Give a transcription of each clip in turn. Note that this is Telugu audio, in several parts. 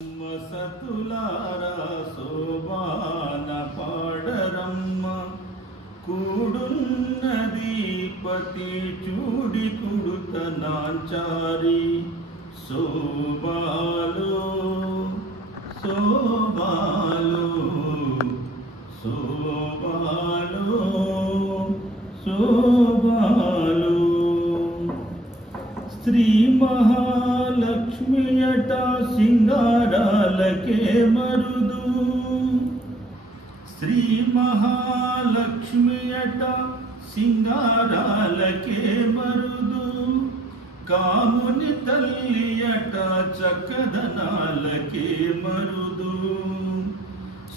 వసతులారా శోభాన పాడరమ్మ కూడున్నది పతి చూడి కుడుత నాంచారి శోభాలో శోభాలో శోభాలో శోభాలో శ్రీ మహాలక్ష్మియట సింగారాలకే మరుదు శ్రీ మహాలక్ష్మియట సింగారాలకే మరుదు కాముని తల్లియట చక్కదనాలకే మరుదు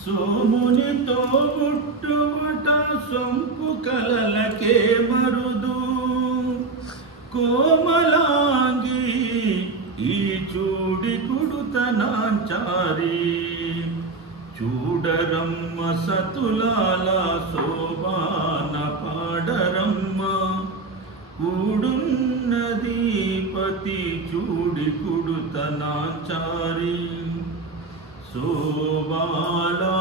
సోమునితో ముట్టువట సొంపు కలలకే మరుదు కోమలాంగి ఈ చూడి కుడుత నాంచారి చూడరమ్మ సతులాల శోభాన పాడరమ్మ కూడున్నది పతి చూడి కుడుత నాంచారి శోభాలా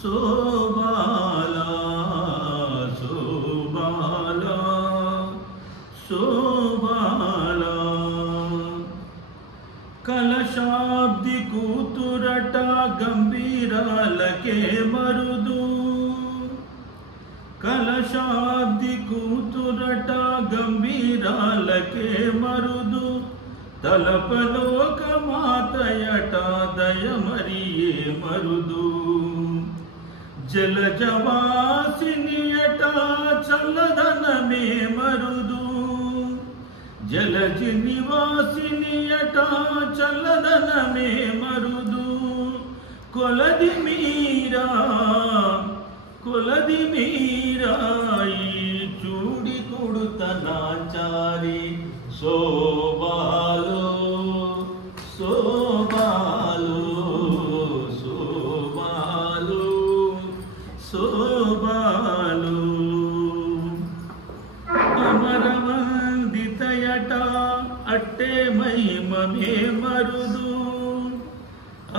శోభాలా శోభాలా శోభాలా కలశాబ్ది కూతురట గంభీరాలకే మరుదు కలశాబ్ది కూతురట గంభీరాలకే మరుదు తలపలోక మాతయట దయమరియే మరుదు జలజవాసినియట చల్లదనమే మరుదు జలజి నివాసినియట చల్లదనమే మరుదు కొలది మీరా ఈ చూడి కుడుత నాంచారి శోభాలో శోభాలో శోభాలో శోభాలో అమరవందితయట అట్టే మహిమమే మరుదు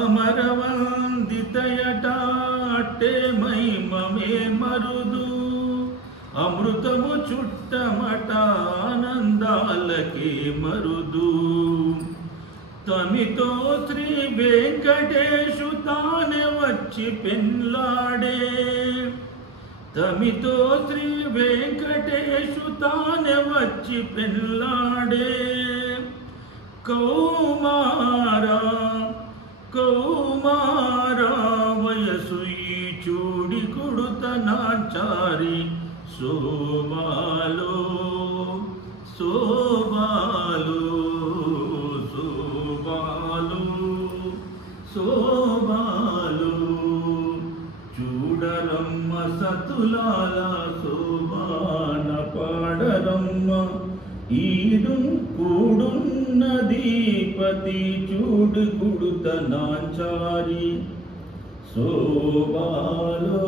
అమరవందితయట అట్టే మహిమమే మరుదు అమృతము చుట్టమట ఆనందాలకే మరుదు తమితో శ్రీ వెంకటేశు తానే వచ్చి పెన్లాడే తమితో శ్రీ వెంకటేశు తానే వచ్చి పెన్లాడే కౌమారా కౌమారా వయసు ఈ చూడి కుడుత నాంచారి శోభాలో శోభాలో శోభాలో శోభాలో చూడరమ్మ సతులాల శోభాన పాడరమ్మ ఈడు కూడున్నది పతి చూడు కుడుత నాంచారి శోభాలో